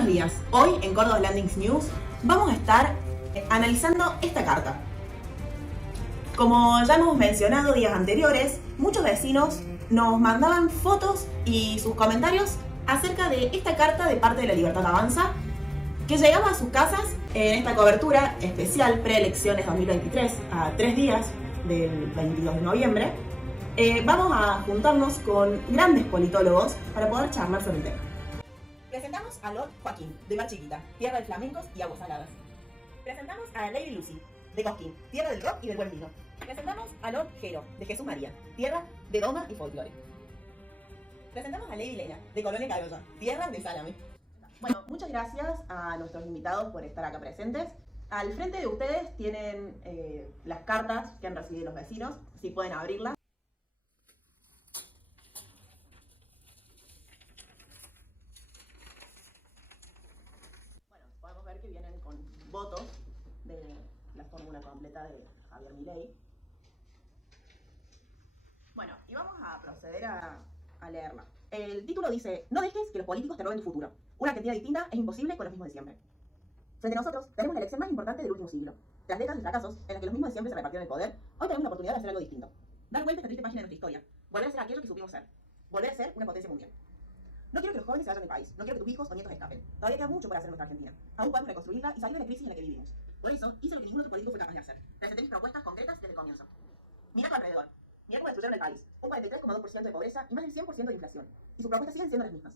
buenos días. Hoy en Córdoba Landings News vamos a estar analizando esta carta. Como ya hemos mencionado días anteriores, muchos vecinos nos mandaban fotos y sus comentarios acerca de esta carta de parte de La Libertad Avanza que llegaba a sus casas en esta cobertura especial preelecciones 2023 a 3 días del 22 de noviembre. Vamos a juntarnos con grandes politólogos para poder charlar sobre el tema. Presentamos a Lord Joaquín, de Mar Chiquita, tierra de flamencos y aguas saladas. Presentamos a Lady Lucy, de Cosquín, tierra del rock y del buen vino. Presentamos a Lord Jero, de Jesús María, tierra de doma y folclore. Presentamos a Lady Lena, de Colonia Carolla, tierra de salame. Bueno, muchas gracias a nuestros invitados por estar acá presentes. Al frente de ustedes tienen las cartas que han recibido los vecinos, si pueden abrirlas. Podemos ver que vienen con votos de la fórmula completa de Javier Milei. Bueno, y vamos a proceder a leerla. El título dice: no dejes que los políticos te roben tu futuro. Una Argentina distinta es imposible con los mismos de siempre. Frente a nosotros tenemos la elección más importante del último siglo. Tras décadas de fracasos en las que los mismos de siempre se repartieron el poder, hoy tenemos la oportunidad de hacer algo distinto. Dar vuelta a esta triste página de nuestra historia. Volver a ser aquello que supimos ser. Volver a ser una potencia mundial. No quiero que los jóvenes se vayan del país. No quiero que tus hijos o nietos escapen. Todavía queda mucho por hacer en nuestra Argentina. Aún podemos reconstruirla y salir de la crisis en la que vivimos. Por eso, hice lo que ningún otro político fue capaz de hacer. Presenté mis propuestas concretas desde el comienzo. Mira a tu alrededor. Mira cómo destruyeron el país. Un 43,2% de pobreza y más del 100% de inflación. Y sus propuestas siguen siendo las mismas.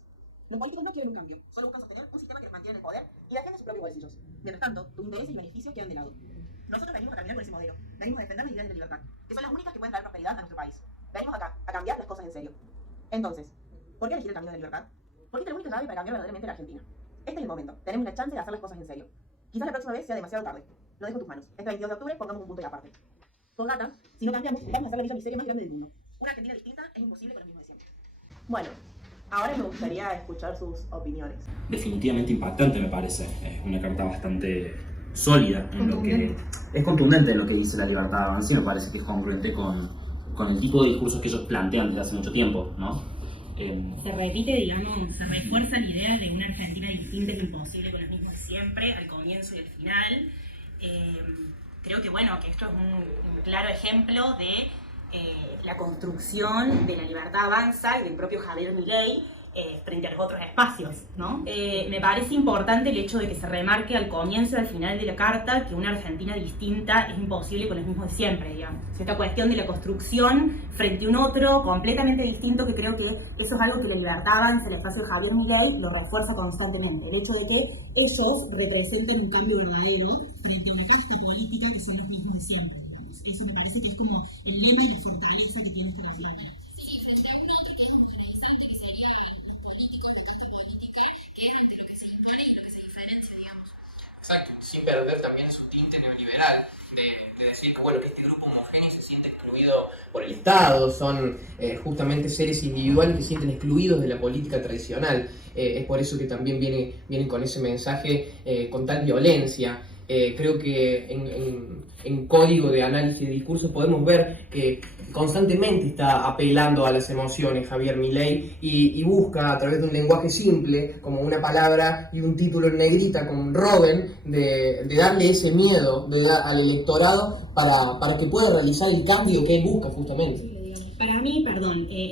Los políticos no quieren un cambio. Solo buscan sostener un sistema que los mantiene en el poder y defiende sus propios bolsillos. Mientras tanto, tus intereses y beneficios quedan de lado. Nosotros venimos a terminar con ese modelo. Venimos a defender las ideas de la libertad, que son las únicas que pueden traer prosperidad a nuestro país. Venimos acá a cambiar las cosas en serio. Entonces, ¿por qué elegir el camino de la libertad? Porque es la única clave para cambiar verdaderamente la Argentina. Este es el momento. Tenemos la chance de hacer las cosas en serio. Quizás la próxima vez sea demasiado tarde. Lo dejo en tus manos. Este 22 de octubre pongamos un punto y aparte. Con gata, si no cambiamos, vamos a hacer la misma miseria más grande del mundo. Una Argentina distinta es imposible con los mismos de siempre. Bueno, ahora me gustaría escuchar sus opiniones. Definitivamente impactante, me parece. Es una carta bastante sólida en lo que... Es contundente en lo que dice La Libertad Avanza y me parece que es congruente con el tipo de discursos que ellos plantean desde hace mucho tiempo, ¿no? Se repite, digamos, se refuerza la idea de una Argentina distinta es imposible con los mismos de siempre, al comienzo y al final. Creo que, bueno, que esto es un claro ejemplo de la construcción de La Libertad Avanza y del propio Javier Milei frente a los otros espacios, ¿no? Me parece importante el hecho de que se remarque al comienzo y al final de la carta que una Argentina distinta es imposible con los mismos de siempre, digamos. Esta cuestión de la construcción frente a un otro completamente distinto, que creo que eso es algo que La Libertad Avanza, el espacio de Javier Milei, lo refuerza constantemente. El hecho de que ellos representen un cambio verdadero frente a una casta política que son los mismos de siempre, digamos. Y eso me parece que es como el lema y la fortaleza que tiene esta nación. Sí, frente a un otro que es un generalizante que sería los políticos, la casta política, que es entre lo que se impone y lo que se diferencia, digamos. Exacto, sin perder también su tinte neoliberal, de decir que, bueno, que este grupo homogéneo se siente excluido por el Estado, son justamente seres individuales que se sienten excluidos de la política tradicional. Es por eso que también vienen con ese mensaje con tal violencia. Creo que en código de análisis de discursos podemos ver que constantemente está apelando a las emociones Javier Milei y busca a través de un lenguaje simple, como una palabra y un título en negrita, como un roben, de darle ese miedo al electorado para que pueda realizar el cambio que él busca justamente. Para mí,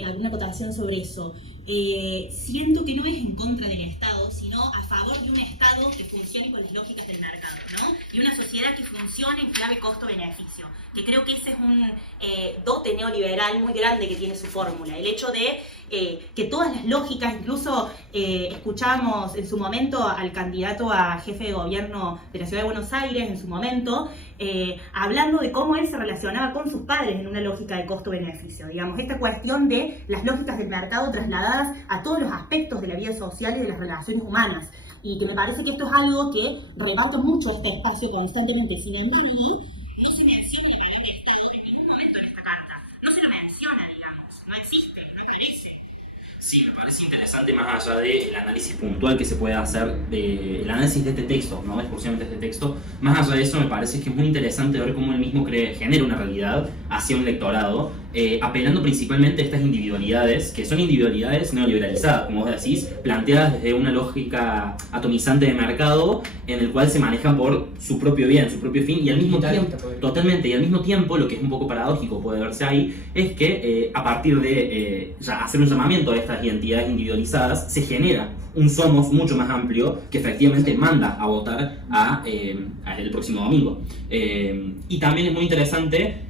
alguna acotación sobre eso. Siento que no es en contra del Estado, sino a favor de un Estado que funcione con las lógicas del mercado, ¿no? Y una sociedad que funcione en clave costo-beneficio, que creo que ese es un dote neoliberal muy grande que tiene su fórmula. El hecho de que todas las lógicas, incluso escuchábamos en su momento al candidato a jefe de gobierno de la Ciudad de Buenos Aires, en su momento, hablando de cómo él se relacionaba con sus padres en una lógica de costo-beneficio. Digamos, esta cuestión de las lógicas del mercado trasladadas a todos los aspectos de la vida social y de las relaciones humanas. Y que me parece que esto es algo que rebate mucho este espacio constantemente. Sin embargo, no se menciona la palabra Estado en ningún momento en esta carta. No se lo menciona, digamos. No existe, no aparece. Sí, me parece interesante, más allá del análisis puntual que se puede hacer, del análisis de este texto, ¿no? Exclusivamente de este texto, más allá de eso me parece que es muy interesante ver cómo él mismo genera una realidad hacia un electorado apelando principalmente a estas individualidades, que son individualidades neoliberalizadas, como vos decís, planteadas desde una lógica atomizante de mercado, en el cual se manejan por su propio bien, su propio fin, y al mismo tiempo, totalmente, y al mismo tiempo, lo que es un poco paradójico, puede verse ahí, es que a partir de ya hacer un llamamiento a estas identidades individualizadas, se genera un somos mucho más amplio que efectivamente manda a votar a el próximo domingo. Y también es muy interesante,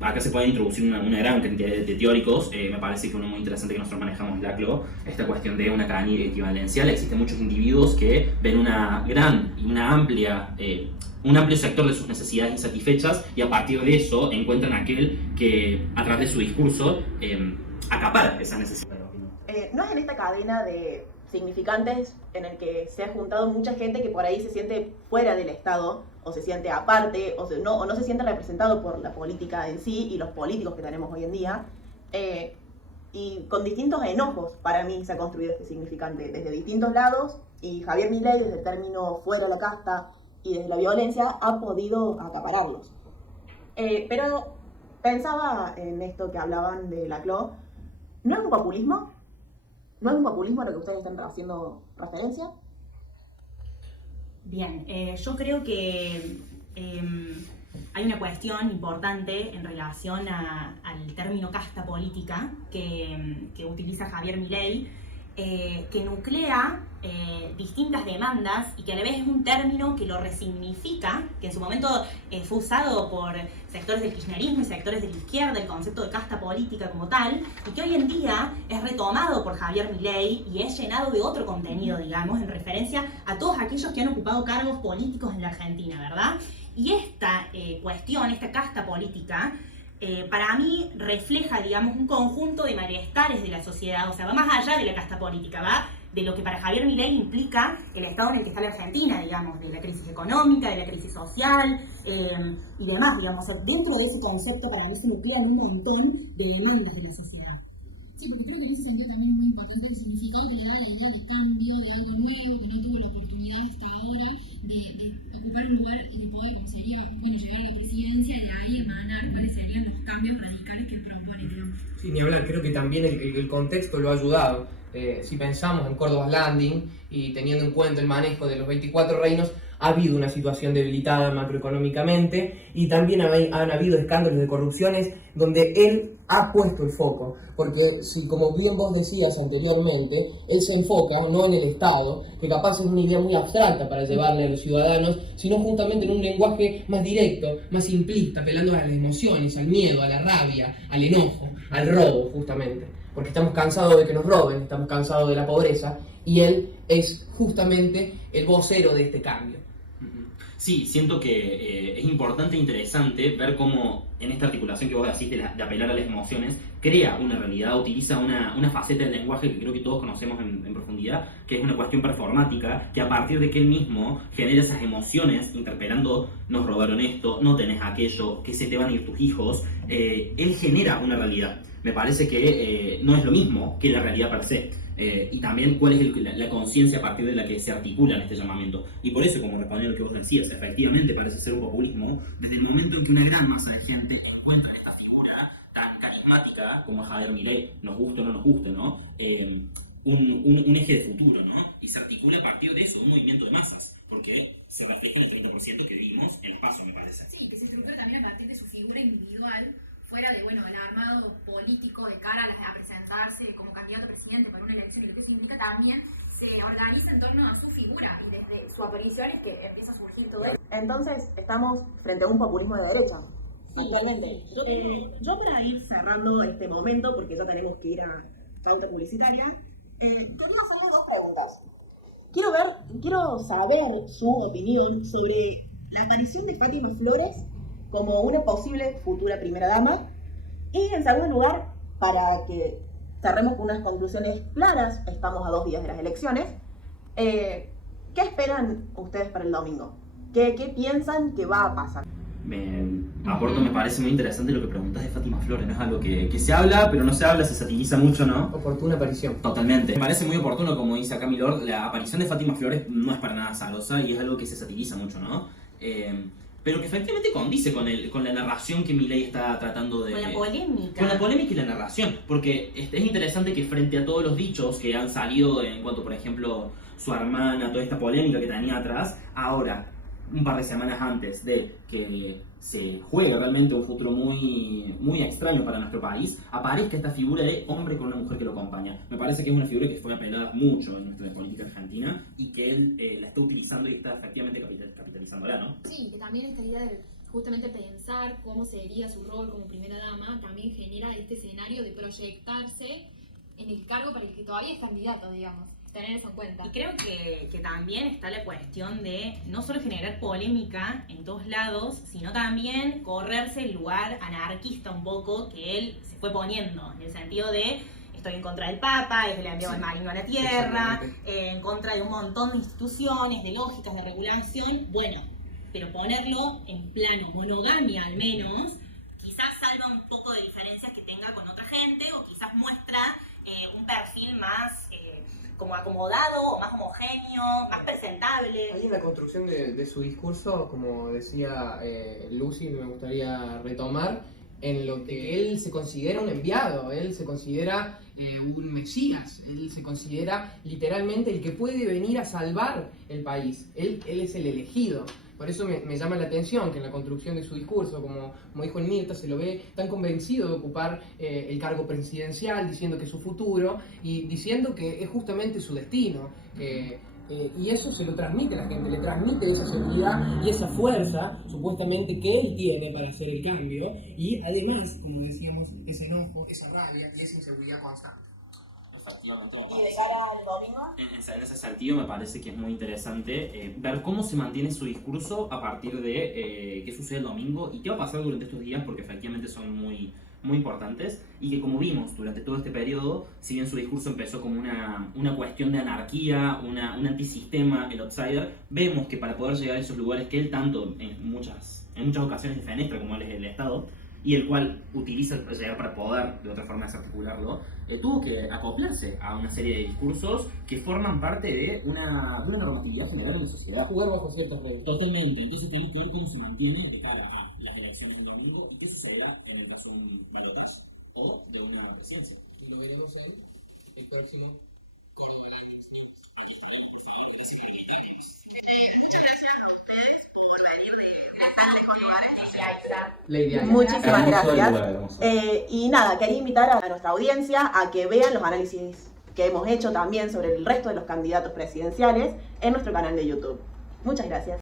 acá se puede introducir una gran cantidad de teóricos, me parece que uno muy interesante que nosotros manejamos en LACLO, esta cuestión de una cadena equivalencial. Existen muchos individuos que ven una gran y una amplia... un amplio sector de sus necesidades insatisfechas, y a partir de eso encuentran aquel que a través de su discurso acapara esas necesidades. No es en esta cadena de significantes en el que se ha juntado mucha gente que por ahí se siente fuera del Estado, o se siente aparte, o no se siente representado por la política en sí y los políticos que tenemos hoy en día, y con distintos enojos para mí se ha construido este significante desde distintos lados, y Javier Milei, desde el término fuera la casta y desde la violencia, ha podido acapararlos. Pero pensaba en esto que hablaban de LACLO, ¿no es un populismo? ¿No es un populismo a lo que ustedes están haciendo referencia? Bien, yo creo que hay una cuestión importante en relación al término casta política que utiliza Javier Milei, que nuclea distintas demandas y que a la vez es un término que lo resignifica, que en su momento fue usado por sectores del kirchnerismo y sectores de la izquierda, el concepto de casta política como tal, y que hoy en día es retomado por Javier Milei y es llenado de otro contenido, digamos, en referencia a todos aquellos que han ocupado cargos políticos en la Argentina, ¿verdad? Y esta cuestión, esta casta política, para mí refleja, digamos, un conjunto de malestares de la sociedad, o sea, va más allá de la casta política, va de lo que para Javier Milei implica el estado en el que está la Argentina, digamos, de la crisis económica, de la crisis social y demás, digamos. O sea, dentro de ese concepto para mí se nuclean un montón de demandas de la sociedad. Sí, porque creo que en ese sentido también es muy importante el significado que le da la idea de cambio, de algo nuevo, que no tuvo la oportunidad hasta ahora de ocupar un lugar y de poder, como sería, llegar a la presidencia, de ahí emanar cuáles serían los cambios radicales que él propone, digamos. Sí, ni hablar, creo que también el contexto lo ha ayudado. Si pensamos en Córdoba's Landing y teniendo en cuenta el manejo de los 24 reinos, ha habido una situación debilitada macroeconómicamente y también han habido escándalos de corrupciones donde él ha puesto el foco. Porque si, como bien vos decías anteriormente, él se enfoca no en el Estado, que capaz es una idea muy abstracta para llevarle a los ciudadanos, sino justamente en un lenguaje más directo, más simplista, apelando a las emociones, al miedo, a la rabia, al enojo, al robo, justamente. Porque estamos cansados de que nos roben, estamos cansados de la pobreza, y él es justamente el vocero de este cambio. Sí, siento que es importante e interesante ver cómo en esta articulación que vos decís de apelar a las emociones, crea una realidad, utiliza una faceta del lenguaje que creo que todos conocemos en profundidad, que es una cuestión performática, que a partir de que él mismo genera esas emociones, interpelando, nos robaron esto, no tenés aquello, que se te van a ir tus hijos, él genera una realidad. Me parece que no es lo mismo que la realidad per se. Y también cuál es la conciencia a partir de la que se articula en este llamamiento. Y por eso, como respondiendo a lo que vos decías, efectivamente parece ser un populismo desde el momento en que una gran masa de gente encuentra en esta figura tan carismática como Javier Milei, nos guste o no nos guste, ¿no? Un eje de futuro, ¿no? Y se articula a partir de eso, un movimiento de masas, porque se refleja en el 30% que vimos en los pasos, me parece. Sí, que se estructura también a partir de su figura individual, fuera de, el armado político de cara a presentarse como candidato a presidente para una elección y lo que eso implica, también se organiza en torno a su figura y desde su aparición es que empieza a surgir todo esto. Entonces, estamos frente a un populismo de derecha, Sí, actualmente. Yo para ir cerrando este momento, porque ya tenemos que ir a pauta publicitaria, Quería hacerle dos preguntas. Quiero saber su opinión sobre la aparición de Fátima Flores como una posible futura primera dama. Y en segundo lugar, para que cerremos con unas conclusiones claras, estamos a 2 días de las elecciones, ¿qué esperan ustedes para el domingo? ¿Qué piensan que va a pasar? Me parece muy interesante lo que preguntas de Fátima Flores, ¿no? Es algo que se habla, pero no se habla, se satiriza mucho, ¿no? Oportuna aparición. Totalmente. Me parece muy oportuno, como dice acá Milord, la aparición de Fátima Flores no es para nada azarosa y es algo que se satiriza mucho, ¿no? pero que efectivamente condice con la narración que Milei está tratando de... Con la polémica. Con la polémica y la narración, porque es interesante que frente a todos los dichos que han salido en cuanto, por ejemplo, su hermana, toda esta polémica que tenía atrás, ahora, un par de semanas antes de que se juegue realmente un futuro muy, muy extraño para nuestro país, aparezca esta figura de hombre con una mujer que lo acompaña. Me parece que es una figura que fue apelada mucho en nuestra política argentina y que él la está utilizando y está efectivamente capitalizándola, ¿no? Sí, que también esta idea de justamente pensar cómo sería su rol como primera dama también genera este escenario de proyectarse en el cargo para el que todavía es candidato, digamos. Tener eso en cuenta. Y creo que también está la cuestión de no solo generar polémica en todos lados, sino también correrse el lugar anarquista un poco que él se fue poniendo, en el sentido de estoy en contra del Papa, es el envío del marino a la tierra, en contra de un montón de instituciones, de lógicas, de regulación, bueno, pero ponerlo en plano monogamia al menos, quizás salva un poco de diferencias que tenga con otra gente o quizás muestra un perfil más como acomodado o más homogéneo, más presentable. Ahí en la construcción de su discurso, como decía Lucy, me gustaría retomar, en lo que él se considera un enviado, él se considera un mesías, él se considera literalmente el que puede venir a salvar el país, él es el elegido. Por eso me llama la atención que en la construcción de su discurso, como dijo el Mirta, se lo ve tan convencido de ocupar el cargo presidencial, diciendo que es su futuro y diciendo que es justamente su destino. Y eso se lo transmite a la gente, le transmite esa seguridad y esa fuerza, supuestamente, que él tiene para hacer el cambio. Y además, como decíamos, ese enojo, esa rabia y esa inseguridad constante. ¿Y de cara al domingo? En ese sentido me parece que es muy interesante ver cómo se mantiene su discurso a partir de qué sucede el domingo y qué va a pasar durante estos días, porque efectivamente son muy, muy importantes y que, como vimos durante todo este periodo, si bien su discurso empezó como una cuestión de anarquía, un antisistema, el outsider, vemos que para poder llegar a esos lugares que él tanto en muchas ocasiones defenestra, como él es el Estado, y el cual utiliza el llegar para poder de otra forma desarticularlo, tuvo que acoplarse a una serie de discursos que forman parte de una normatividad general en la sociedad. Jugar bajo ciertas reglas. Totalmente. Entonces tenemos que ver cómo se mantiene de cara a las elecciones de domingo y qué sucederá en la elección de lotas o de una presidencia. Esto lo veremos en el próximo Córdoba. Muchas gracias a ustedes por venir de tan lejos lugares. Muchísimas gracias. Y nada, quería invitar a nuestra audiencia a que vean los análisis que hemos hecho también sobre el resto de los candidatos presidenciales en nuestro canal de YouTube. Muchas gracias.